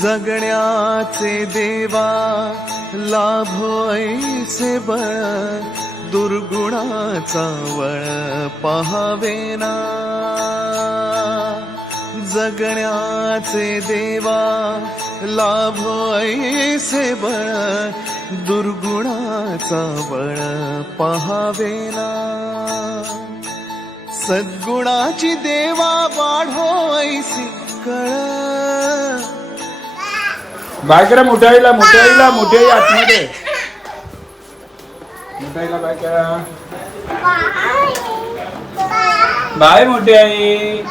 जगण्याचे देवा लाभो ऐसे बळ, दुर्गुणाचा वळ पहावेना. जगण्याचे देवा लाभो ऐसे बळ, दुर्गुणाचा बळ पहावेना. सद्गुणाची देवा वाढो ऐसी कळ. बाय करा मोठ्या आईला, मोठ्या आईला, मोठ्या आई आतमध्ये. मोठ्या आईला बाय करा. बाय मोठी आई.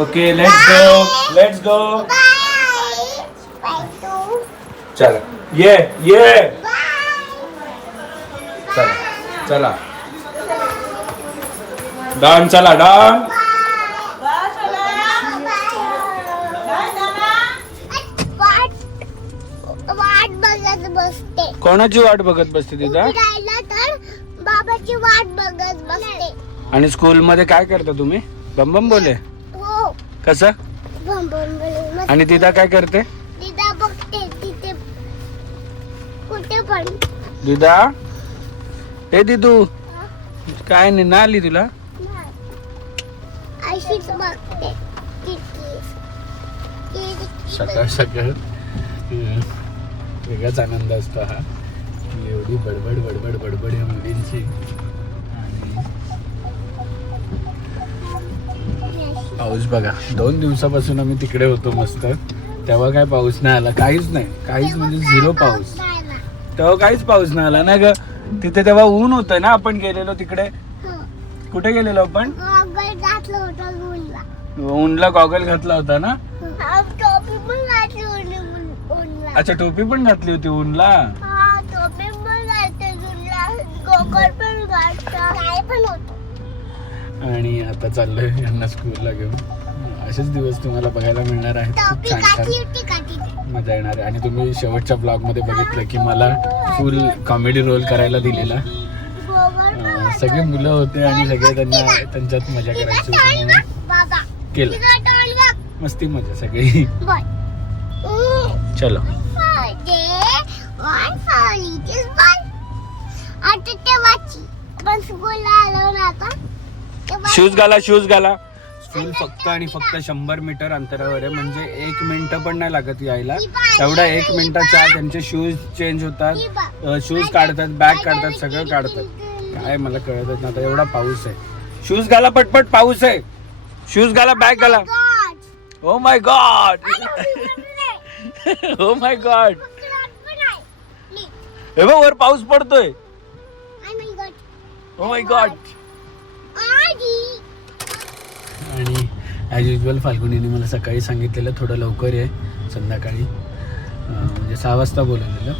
Okay let's go, let's go. चला ये ये. चला चला डॉन, चला डॉन. कोणाची वाट बघत बसते तिथं? बाबाची वाट बघत बसते. आणि स्कूल मध्ये काय करता तुम्ही? बम बोले. हो, कसं? बम बम. आणि दिदा काय करते? दिदा बघते तिथे कुठे पण. दिदा हे दिदू काय नाही ना आली तुला? अशीच बघते सकाळ सकाळ वेगळाच आनंद असतो हा. एवढी बडबड बडबड बडबड या मुलींची. आणि पाऊस बघा, 2 दिवसापासून आम्ही तिकडे होतो मस्त. तेव्हा काय पाऊस नाही आला, काहीच नाही, काहीच म्हणजे 0 पाऊस. तेव्हा काहीच पाऊस नाही आला ना ग. तिथे तेव्हा ऊन होतं ना, आपण गेलेलो तिकडे. कुठे गेलेलो आपण? गॉगल घातलं होतं ऊनला. ऊनला गॉगल घातला होता ना. टोपी पण घातली होती ऊनला. अच्छा, टोपी पण घातली होती ऊनला. हा, टोपी पण घातली ऊनला, गॉगल पण घातला, काय पण होतं. आणि आता चाललोय यांना स्कूलला घेऊन. असेच दिवस तुम्हाला बघायला मिळणार आहेत. खूप टोपी छान घातली छान होती का तिथे? मजा येणार आहे. आणि तुम्ही शेवटच्या ब्लॉग मध्ये बघितलं की मला फुल कॉमेडी रोल करायला दिलेला. सगळे मुलं होते आणि सगळे त्यांना त्यांच्यात मजा करायची होती म्हणून बाबा केलं. तिला टोल बघ. मस्ती मजा सगळी. बोल. चलो आता तेव्हाची पण स्कूलला आलो ना आता. शूज घाला, शूज घाला. स्कूल फक्त आणि फक्त 100 मीटर अंतरावर आहे. म्हणजे 1 मिनिट पण नाही लागत यायला. तेवढ्या 1 मिनिटाच्या आत त्यांचे शूज चेंज होतात, शूज काढतात, बॅग काढतात, सगळं काढतात. काय मला कळतच ना. आता एवढा पाऊस आहे. शूज घाला पटपट, पाऊस आहे. शूज घाला, बॅग घाला. Oh my God, oh my God. हे बघ वर पाऊस पडतोय. Oh my God. आणि ॲज युजल फाल्गुनीने मला सकाळी सांगितलेलं थोडं लवकर आहे संध्याकाळी, म्हणजे 6 वाजता बोलवलेलं.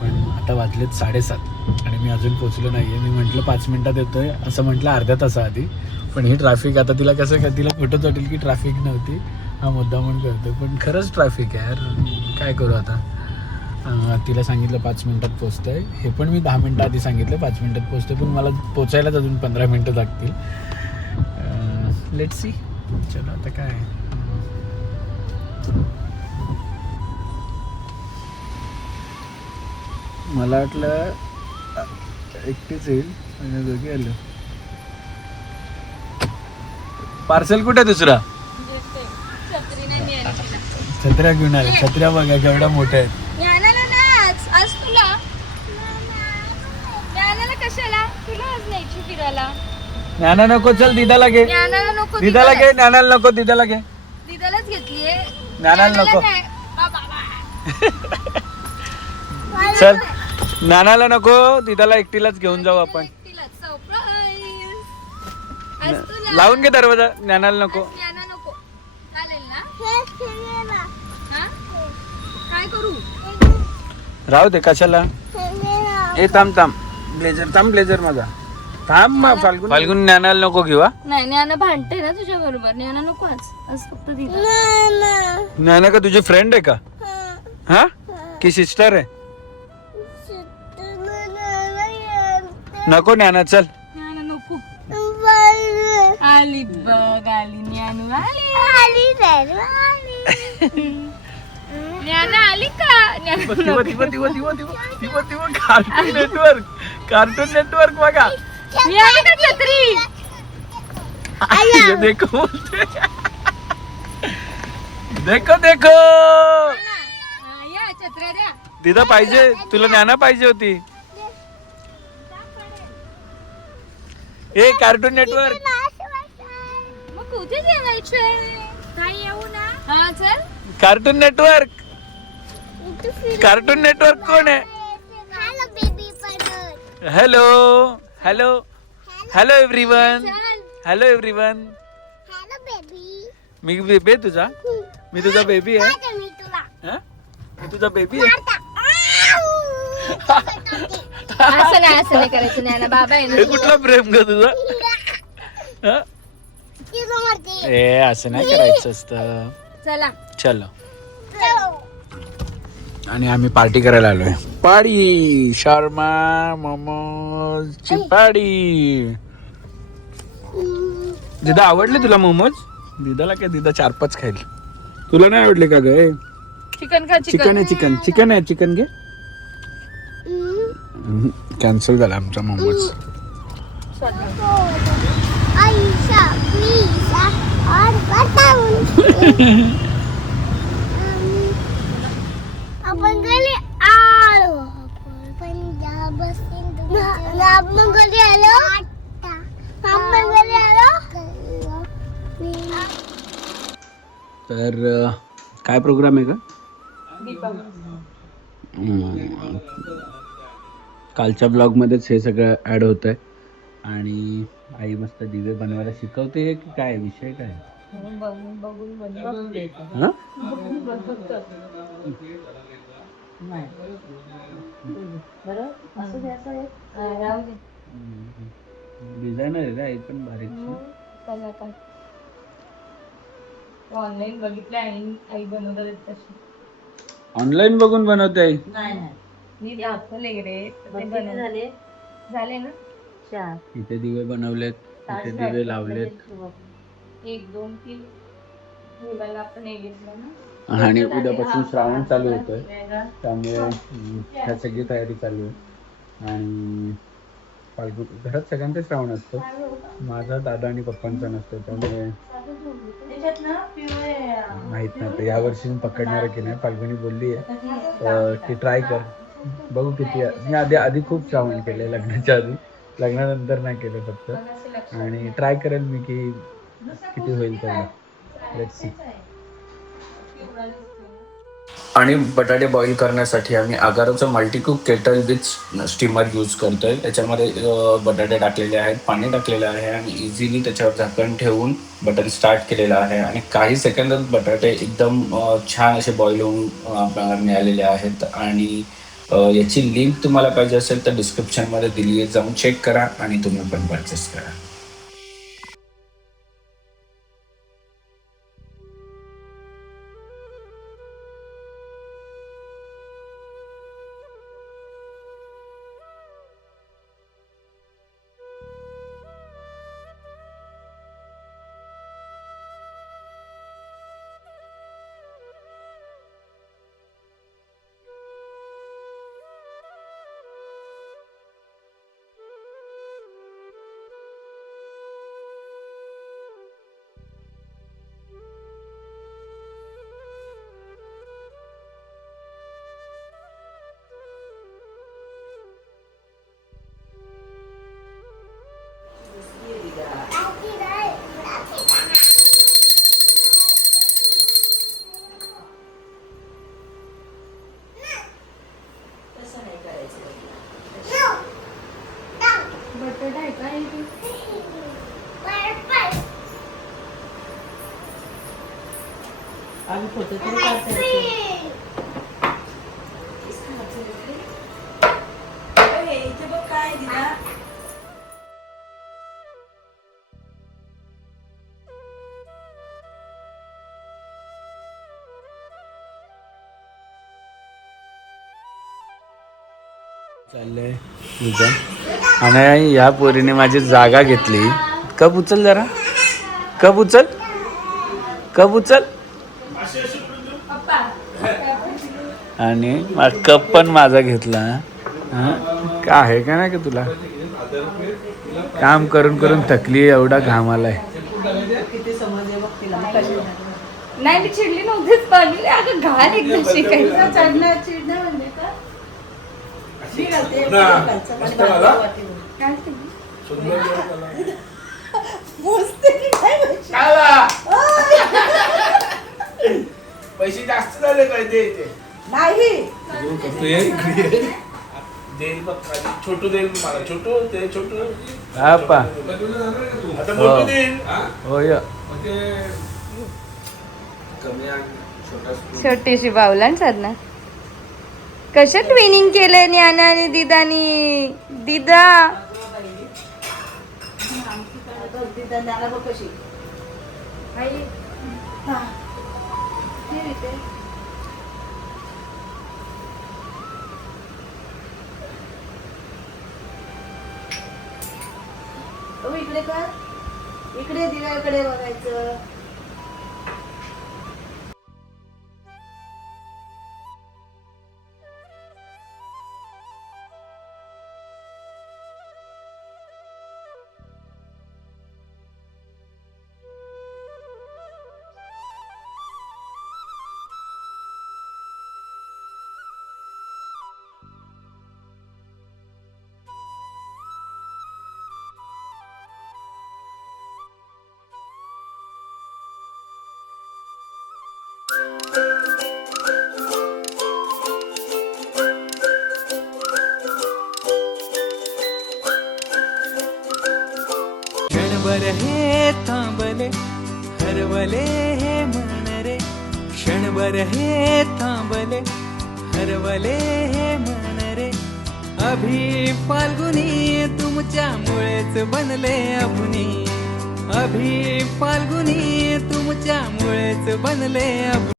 पण आता वाजलेत 7:30 आणि मी अजून पोचलो नाही आहे. मी म्हटलं 5 मिनिटात येतोय असं म्हटलं अर्ध्या तासाआधी. पण ही ट्रॅफिक आता तिला कसं का तिला खोटंच वाटेल की ट्रॅफिक नव्हती, हा मुद्दा म्हणून करतो. पण खरंच ट्रॅफिक आहे यार, काय करू आता. तिला सांगितलं 5 मिनिटात पोचतंय. हे पण मी 10 मिनिटं आधी सांगितलं 5 मिनिटात पोचतंय, पण मला पोचायलाच अजून 15 मिनिटं लागतील. Let's see. चलो आता काय. मला वाटलं एकटीच येईल आणि दोघे आलो. पार्सल कुठे दुसरा? छत्र्या घेऊन आले. छत्र्या बघा केवढ्या मोठ्या आहेत. ज्ञाना नको, चल दिदाला घे. दिदाला घे, ज्ञानाला नको. दिदाला घे. दिदालाच घेतलीये, ज्ञानाला नको. चल ज्ञानाला नको, दिदाला एकटीलाच घेऊन जाऊ आपण. लावून घे दरवाजा. ज्ञानाला नको. काय करू? राहू दे, कशाला. ए थांब थांब, ब्लेझर थांब, ब्लेझर माझा थांब. फाल्गुन ज्ञानाला नको घेऊ. नाही, ज्ञाना भांडते ना तुझ्या बरोबर. ज्ञाना नको आज फक्त ज्ञाना का तुझी फ्रेंड आहे का? हा की सिस्टर आहे? नको ज्ञाना, चल. ज्ञाना नको. आली बघ आली ज्ञानू आली आली रेनू आली. ज्ञाना आली का कार्टून नेटवर्क बघा. मी आली का छत्री. ये देखो बोलते. देखो देखो या छत्र्या द्या. दिदा पाहिजे तुला, ज्ञाना पाहिजे होती. ए कार्टून नेटवर्क. मग कुठे जेवायचंय. काय येऊ ना. हा चल. Cartoon network. कार्टून नेटवर्क कोण आहे. हॅलो बेबी पडत. Hello hello hello everyone. चल. Hello everyone. Hello baby. मी बेबी आहे तुझा. मी तुझा बेबी आहे. मारते मी तुला. हा? मी तुझा बेबी आहे. असं नाही करायचं ज्ञाना. बाबा आहे हे ना. कुठला प्रेम ग तुझा. हा? तिला मारते. ए असं नाही करायचं असतं. चला. चलो. आणि आम्ही पार्टी करायला आलोय. पाडी शर्मा मोमोजची पाडी. दिदा आवडले तुला मोमोज. दिदाला काय, दिदा 4-5 खाईल. तुला नाही आवडले का ग. चिकन खा. चिकन आहे. चिकन आहे. चिकन घे. कॅन्सल झाला आमचा मोमोज. आयशा प्लीज और बताऊं. आपण गेले आलो. पंजाब सिंधू. आपण गेले आलो. आपण गेले आलो. तर काय प्रोग्राम आहे का. कालच्या ब्लॉग मध्येच हे सगळं ऍड होत आहे. आणि आई मस्त दिवे बनवायला शिकवते की काय विषय काय. हा? डिझायनर आहे रे आई पण भारी. ऑनलाईन बघितलं आई बनवतात तशी. ऑनलाईन बघून बनवते आई. मी दाखवले रे. झाले ना. इथे दिवे बनवलेत. इथे दिवे लावलेत. 1 2 3 दिवाला आपण हे घेतलं ना. आणि उद्यापासून श्रावण चालू होतोय. त्यामुळे ह्या सगळी तयारी चालू आहे. आणि घरात सगळ्यांचा श्रावण असतो. माझा दादा आणि पप्पांचा नसतो. त्यामुळे माहित नाही या वर्षी मी पकडणार की नाही. फाल्गुनी बोलली आहे की ट्राय कर, बघू किती. मी आधी खूप श्रावण केले लग्नाच्या आधी. लग्नानंतर नाही केलं फक्त. आणि ट्राय करेल मी की किती होईल तेवढं. Let's see. आणि बटाटे बॉईल करण्यासाठी आम्ही आगारोचं मल्टीकुक केटल विथ स्टीमर यूज करतोय. त्याच्यामध्ये बटाटे टाकलेले आहेत, पाणी टाकलेलं आहे आणि इझिली त्याच्यावर झाकण ठेवून बटन स्टार्ट केलेलं आहे. आणि काही सेकंदात बटाटे एकदम छान असे बॉईल होऊन आपल्याला मिळालेले आहेत. आणि याची लिंक तुम्हाला पाहिजे असेल तर डिस्क्रिप्शनमध्ये दिली आहे, जाऊन चेक करा आणि तुम्ही पण परचेस करा. बटाटा आहे का इथे? आम्ही फोटो तरी काढता इथे बघ काय दिला. चाललंय पूजा. आणि या पोरीने माझी जागा घेतली. कप उचल जरा. कब उचल आणि कप पण माझा घेतला. काय आहे का नाही का तुला, काम करून करून थकली, एवढा घाम आलाय. किती समजले बघ तिला मग कशी झाली. नाही मी चिडली नव्हतीच पण अगं घाण एकदम शिकायचं. चिडणं म्हणजे का मी घालते घालचं आणि भाजी वाटी भरून. काय ते? मोजते की काय माहिती. पैसे जास्त झाले काय ते नाही देईल बघ छोटू देईल मला छोटू ते छोटू आपा आता मोठू देईल होय. छोटीशी बावलांड साधना. कशा ट्विनिंग केलंय ज्ञाना आणि दिदानी. दिदा ज्ञाना बघ कशी. हा. हो इकडे कर, इकडे दिव्याकडे बघायचं. क्षणभर हे थांबले हरवले हे मन रे, क्षणभर हे थांबले हरवले हे मन रे. अभि फाल्गुनी तुमच्यामुळेच बनले अभुनी, अभि फाल्गुनी तुमच्यामुळेच बनले अभुनी.